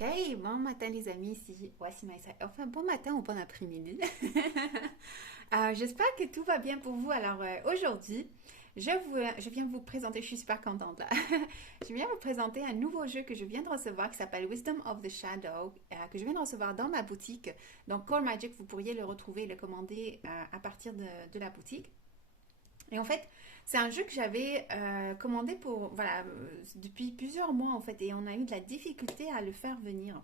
Ok, bon matin les amis, ici voici Maïssa. Enfin, bon matin ou bon après-midi. J'espère que tout va bien pour vous. Alors aujourd'hui, je viens vous présenter, je suis super contente là. Je viens vous présenter un nouveau jeu que je viens de recevoir qui s'appelle Wisdom of the Shadow, que je viens de recevoir dans ma boutique. Donc Core Magic, vous pourriez le retrouver et le commander à partir de la boutique. Et en fait, c'est un jeu que j'avais commandé depuis plusieurs mois en fait, et on a eu de la difficulté à le faire venir.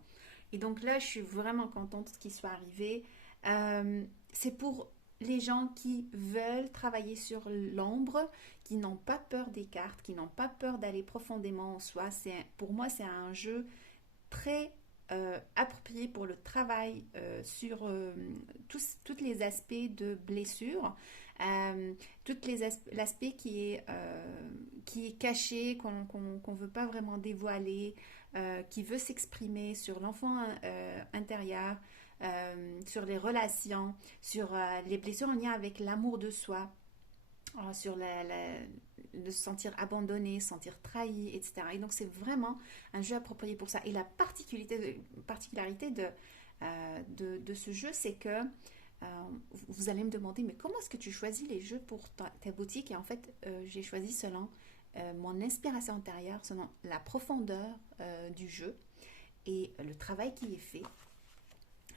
Et donc là, je suis vraiment contente qu'il soit arrivé. C'est pour les gens qui veulent travailler sur l'ombre, qui n'ont pas peur des cartes, qui n'ont pas peur d'aller profondément en soi. Pour moi, c'est un jeu très approprié pour le travail sur tous les aspects de blessure, euh, l'aspect qui est caché, qu'on ne veut pas vraiment dévoiler, qui veut s'exprimer sur l'enfant intérieur, sur les relations, sur les blessures en lien avec l'amour de soi, sur de se sentir abandonné, se sentir trahi, etc. Et donc c'est vraiment un jeu approprié pour ça. Et la particularité de ce jeu, c'est que vous allez me demander, mais comment est-ce que tu choisis les jeux pour ta boutique? Et en fait, j'ai choisi selon mon inspiration intérieure, selon la profondeur du jeu et le travail qui est fait.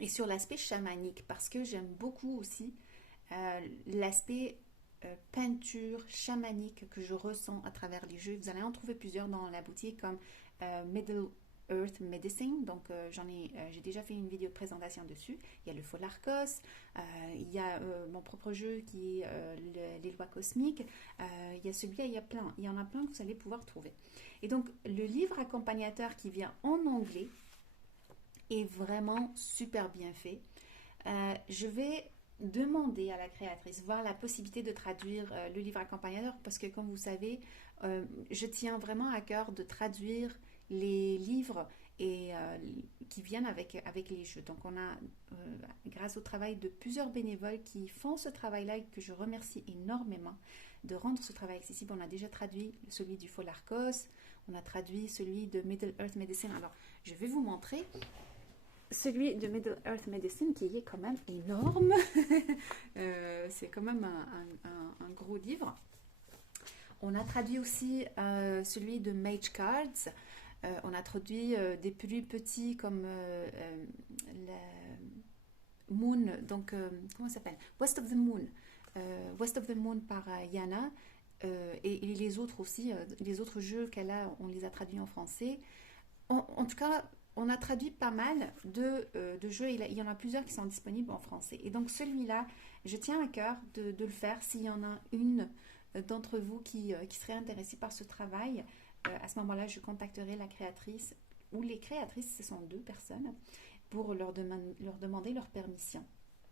Et sur l'aspect chamanique, parce que j'aime beaucoup aussi l'aspect peinture chamanique que je ressens à travers les jeux. Vous allez en trouver plusieurs dans la boutique comme Middle Earth Medicine. Donc j'ai déjà fait une vidéo de présentation dessus. Il y a le Folarkos, il y a mon propre jeu qui est les lois cosmiques. Il y a celui-là, il y en a plein que vous allez pouvoir trouver. Et donc le livre accompagnateur qui vient en anglais est vraiment super bien fait. Je vais demander à la créatrice, voir la possibilité de traduire le livre accompagnateur parce que comme vous savez, je tiens vraiment à cœur de traduire les livres et qui viennent avec les jeux. Donc on a, grâce au travail de plusieurs bénévoles qui font ce travail-là et que je remercie énormément de rendre ce travail accessible. On a déjà traduit celui du Folarkos, on a traduit celui de Middle Earth Medicine. Alors je vais vous montrer celui de Middle Earth Medicine qui est quand même énorme. C'est quand même un gros livre. On a traduit aussi celui de Mage Cards. On a traduit des plus petits comme la Moon, donc comment ça s'appelle? West of the Moon. West of the Moon par Yana. Et les autres aussi, les autres jeux qu'elle a, on les a traduits en français. En tout cas, on a traduit pas mal de jeux. Il y en a plusieurs qui sont disponibles en français. Et donc celui-là, je tiens à cœur de le faire. S'il y en a une d'entre vous qui serait intéressée par ce travail, à ce moment-là, je contacterai la créatrice ou les créatrices, ce sont deux personnes, pour leur demander leur permission.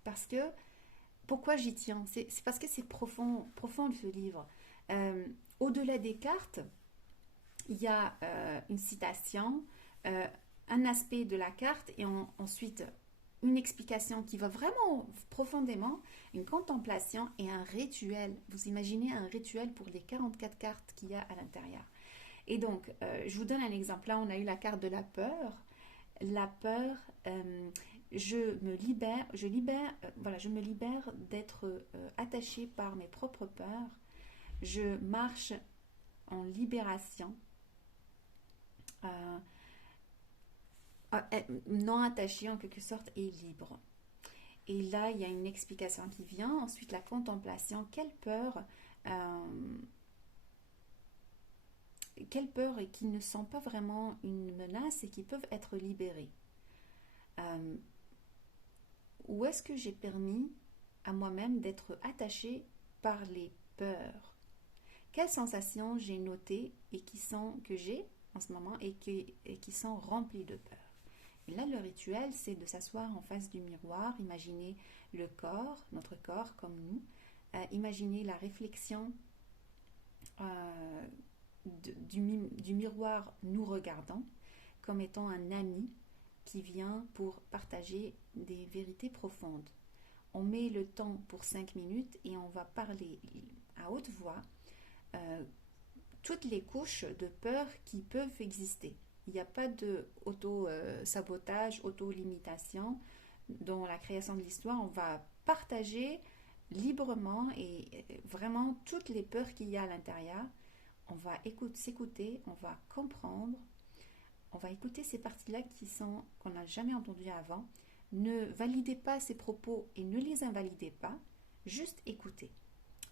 Parce que, pourquoi j'y tiens? C'est parce que c'est profond, profond ce livre. Au-delà des cartes, il y a une citation, un aspect de la carte et ensuite une explication qui va vraiment profondément, une contemplation et un rituel. Vous imaginez un rituel pour les 44 cartes qu'il y a à l'intérieur. Et donc, je vous donne un exemple. Là, on a eu la carte de la peur. La peur, je me libère d'être attachée par mes propres peurs. Je marche en libération. Euh, non attaché en quelque sorte et libre. Et là, il y a une explication qui vient. Ensuite, la contemplation. Quelle peur et qui ne sont pas vraiment une menace et qui peuvent être libérées. Euh, où est-ce que j'ai permis à moi-même d'être attachée par les peurs? Quelles sensations j'ai notées et que j'ai en ce moment et qui sont remplies de peur? Et là, le rituel, c'est de s'asseoir en face du miroir, imaginer le corps, notre corps comme nous, imaginer la réflexion du miroir nous regardant comme étant un ami qui vient pour partager des vérités profondes. On met le temps pour 5 minutes et on va parler à haute voix toutes les couches de peur qui peuvent exister. Il n'y a pas de auto-sabotage, auto-limitation. Dans la création de l'histoire, on va partager librement et vraiment toutes les peurs qu'il y a à l'intérieur. On va s'écouter, on va comprendre, on va écouter ces parties-là qu'on n'a jamais entendues avant. Ne validez pas ces propos et ne les invalidez pas, juste écoutez.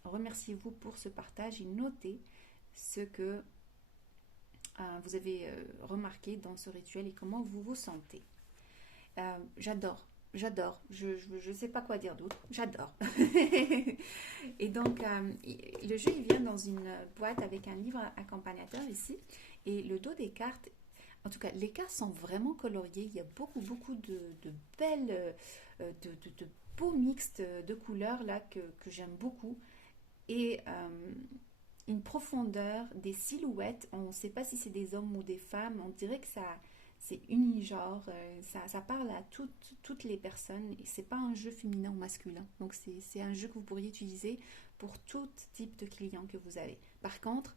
Remerciez-vous pour ce partage et notez ce que vous avez remarqué dans ce rituel et comment vous vous sentez. J'adore. Je ne sais pas quoi dire d'autre. J'adore. Et donc, le jeu, il vient dans une boîte avec un livre accompagnateur ici. Et le dos des cartes, en tout cas, les cartes sont vraiment coloriées. Il y a beaucoup de belles, de beaux mixtes de couleurs là que j'aime beaucoup. Et une profondeur, des silhouettes. On ne sait pas si c'est des hommes ou des femmes. On dirait que c'est unigenre. Ça parle à toutes les personnes. Ce n'est pas un jeu féminin ou masculin. Donc, c'est un jeu que vous pourriez utiliser pour tout type de client que vous avez. Par contre,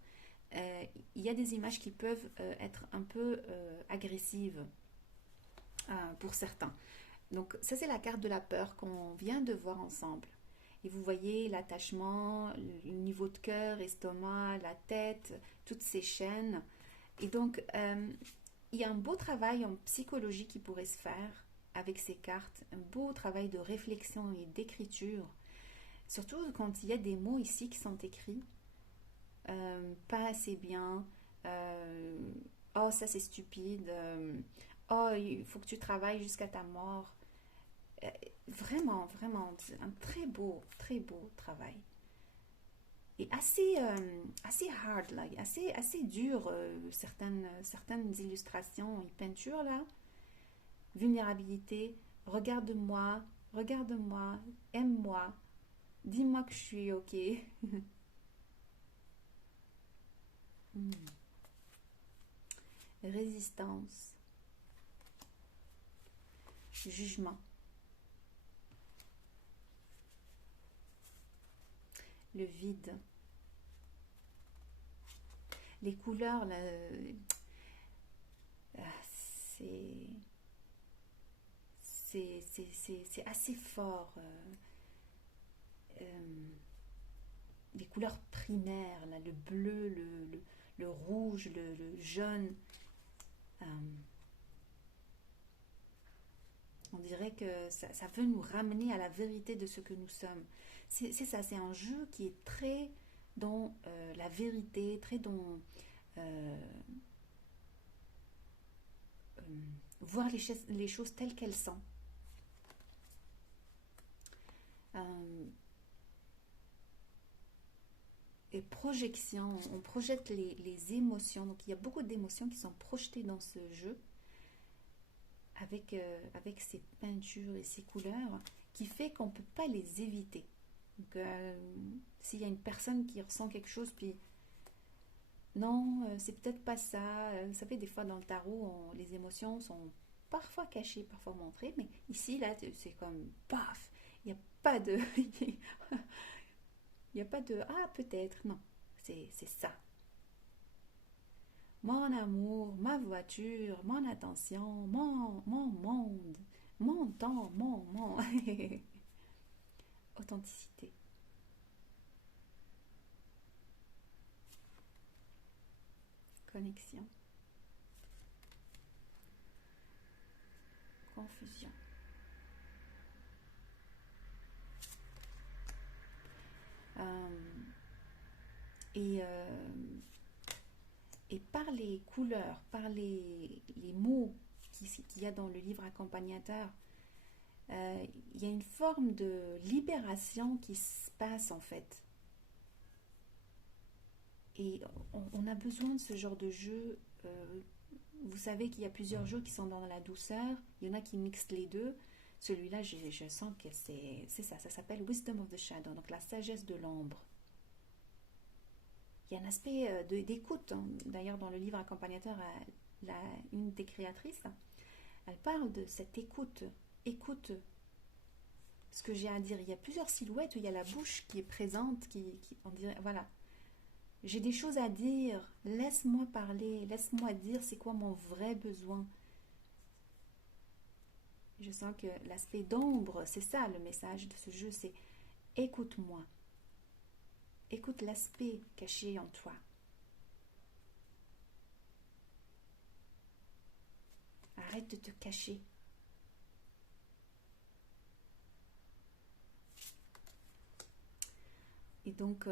il y a des images qui peuvent être un peu agressives pour certains. Donc, ça, c'est la carte de la peur qu'on vient de voir ensemble. Et vous voyez l'attachement, le niveau de cœur, estomac, la tête, toutes ces chaînes. Et donc, il y a un beau travail en psychologie qui pourrait se faire avec ces cartes. Un beau travail de réflexion et d'écriture. Surtout quand il y a des mots ici qui sont écrits. Pas assez bien. Oh, ça c'est stupide. Oh, il faut que tu travailles jusqu'à ta mort. Vraiment, un très beau travail. Et assez hard, là, assez dur, certaines illustrations et peintures, là. Vulnérabilité, regarde-moi, aime-moi, dis-moi que je suis OK. Résistance, jugement. Le vide. Les couleurs, là, c'est assez fort. Les couleurs primaires, là, le bleu, le rouge, le jaune. On dirait que ça veut nous ramener à la vérité de ce que nous sommes. C'est ça, c'est un jeu qui est très dans la vérité, très dans voir les choses telles qu'elles sont. Et projection, on projette les émotions. Donc il y a beaucoup d'émotions qui sont projetées dans ce jeu avec ces peintures et ces couleurs qui fait qu'on ne peut pas les éviter. Donc, s'il y a une personne qui ressent quelque chose, puis non, c'est peut-être pas ça. Vous savez, des fois dans le tarot, les émotions sont parfois cachées, parfois montrées, mais ici, là, c'est comme paf, il n'y a pas de. Il n'y a pas de ah, peut-être, non, c'est ça. Mon amour, ma voiture, mon attention, mon monde, mon temps, mon. Authenticité. Connexion. Confusion. Et par les couleurs, par les mots qu'il y a dans le livre accompagnateur, il y a une forme de libération qui se passe en fait. Et on a besoin de ce genre de jeu. Vous savez qu'il y a plusieurs jeux qui sont dans la douceur. Il y en a qui mixent les deux. Celui-là, je sens que c'est ça. Ça s'appelle Wisdom of the Shadow, donc la sagesse de l'ombre. Il y a un aspect d'écoute. D'ailleurs, dans le livre accompagnateur, une des créatrices, elle parle de cette écoute. Écoute ce que j'ai à dire. Il y a plusieurs silhouettes où il y a la bouche qui est présente, on dirait, voilà. J'ai des choses à dire. Laisse-moi parler. Laisse-moi dire c'est quoi mon vrai besoin. Je sens que l'aspect d'ombre, c'est ça le message de ce jeu, c'est écoute-moi. Écoute l'aspect caché en toi. Arrête de te cacher. Et donc,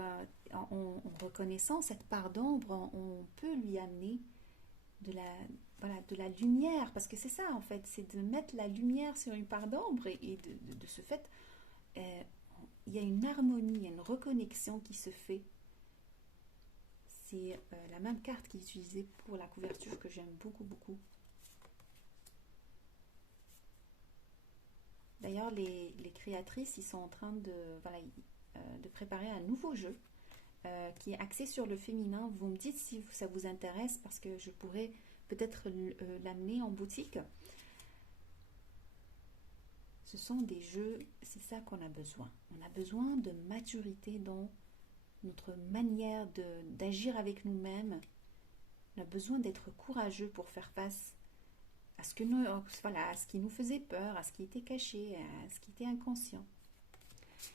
en reconnaissant cette part d'ombre, on peut lui amener de la, voilà, de la lumière, parce que c'est ça en fait, c'est de mettre la lumière sur une part d'ombre et de ce fait, euh, il y a une harmonie, il y a une reconnexion qui se fait. C'est la même carte qui est utilisée pour la couverture que j'aime beaucoup, beaucoup. D'ailleurs, les créatrices, ils sont en train voilà, de préparer un nouveau jeu qui est axé sur le féminin. Vous me dites si ça vous intéresse parce que je pourrais peut-être l'amener en boutique. Ce sont des jeux, c'est ça qu'on a besoin. On a besoin de maturité dans notre manière d'agir avec nous-mêmes. On a besoin d'être courageux pour faire face à ce, que nous, voilà, à ce qui nous faisait peur, à ce qui était caché, à ce qui était inconscient.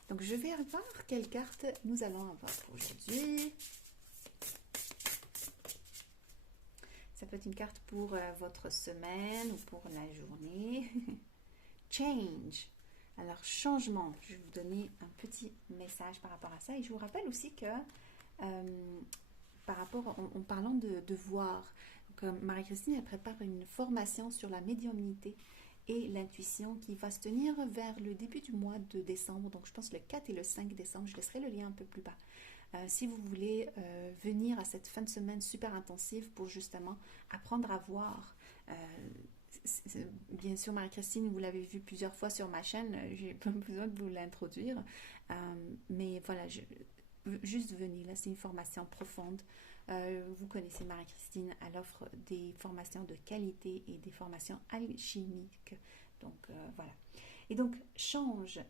Donc je vais voir quelle carte nous allons avoir pour aujourd'hui. Ça peut être une carte pour votre semaine ou pour la journée. Change. Alors changement. Je vais vous donner un petit message par rapport à ça. Et je vous rappelle aussi que par rapport, en parlant de voir, Marie-Christine, elle prépare une formation sur la médiumnité et l'intuition qui va se tenir vers le début du mois de décembre. Donc je pense le 4 et le 5 décembre. Je laisserai le lien un peu plus bas. Si vous voulez venir à cette fin de semaine super intensive pour justement apprendre à voir. Bien sûr, Marie-Christine, vous l'avez vu plusieurs fois sur ma chaîne, j'ai pas besoin de vous l'introduire. Mais voilà, juste venez, là c'est une formation profonde. Vous connaissez Marie-Christine, elle offre des formations de qualité et des formations alchimiques. Donc voilà. Et donc, change.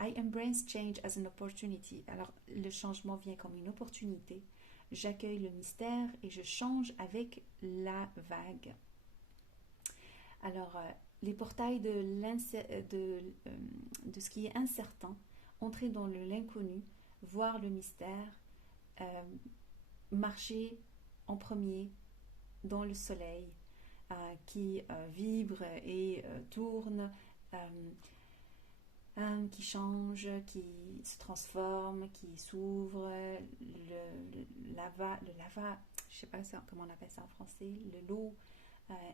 I embrace change as an opportunity. Alors, le changement vient comme une opportunité. J'accueille le mystère et je change avec la vague. Alors, les portails de ce qui est incertain, entrer dans l'inconnu, voir le mystère, marcher en premier dans le soleil qui vibre et tourne. Qui change, qui se transforme, qui s'ouvre, le lava, je ne sais pas comment on appelle ça en français, l'eau,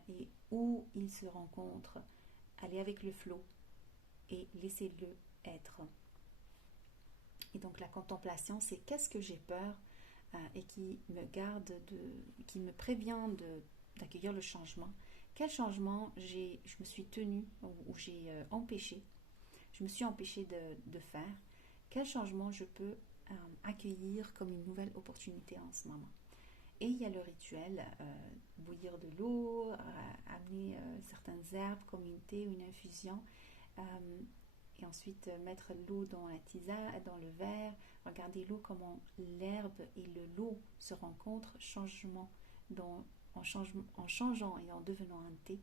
et où il se rencontre. Allez avec le flot et laissez-le être. Et donc la contemplation, c'est qu'est-ce que j'ai peur et qui me garde, qui me prévient d'accueillir le changement. Quel changement je me suis tenue ou j'ai empêché. Je me suis empêchée de faire, quel changement je peux accueillir comme une nouvelle opportunité en ce moment. Et il y a le rituel, bouillir de l'eau, amener certaines herbes comme une thé ou une infusion, et ensuite mettre l'eau dans la tisane, dans le verre, regarder l'eau, comment l'herbe et l'eau se rencontrent, en changeant et en devenant un thé.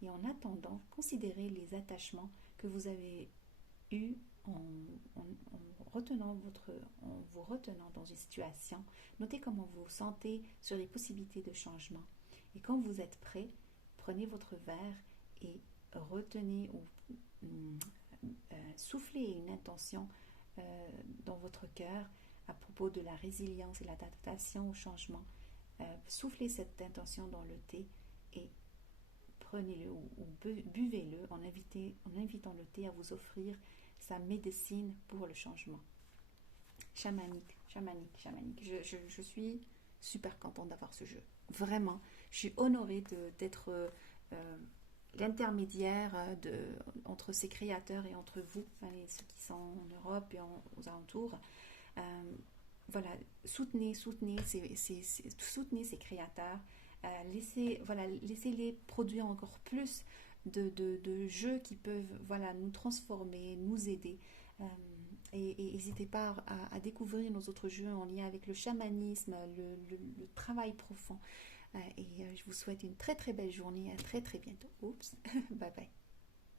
Et en attendant, considérez les attachements que vous avez eu en vous retenant dans une situation. Notez comment vous vous sentez sur les possibilités de changement. Et quand vous êtes prêt, prenez votre verre et retenez ou soufflez une intention dans votre cœur à propos de la résilience et l'adaptation au changement. Soufflez cette intention dans le thé et prenez-le ou buvez-le en invitant le thé à vous offrir sa médecine pour le changement. Chamanique. Je suis super contente d'avoir ce jeu. Vraiment, je suis honorée d'être l'intermédiaire entre ces créateurs et entre vous, ceux qui sont en Europe et aux alentours. Voilà, soutenez ces créateurs. Laissez-les produire encore plus de jeux qui peuvent nous transformer, nous aider. Et n'hésitez pas à découvrir nos autres jeux en lien avec le chamanisme, le travail profond. Et je vous souhaite une très très belle journée. À très très bientôt. Oups, bye bye.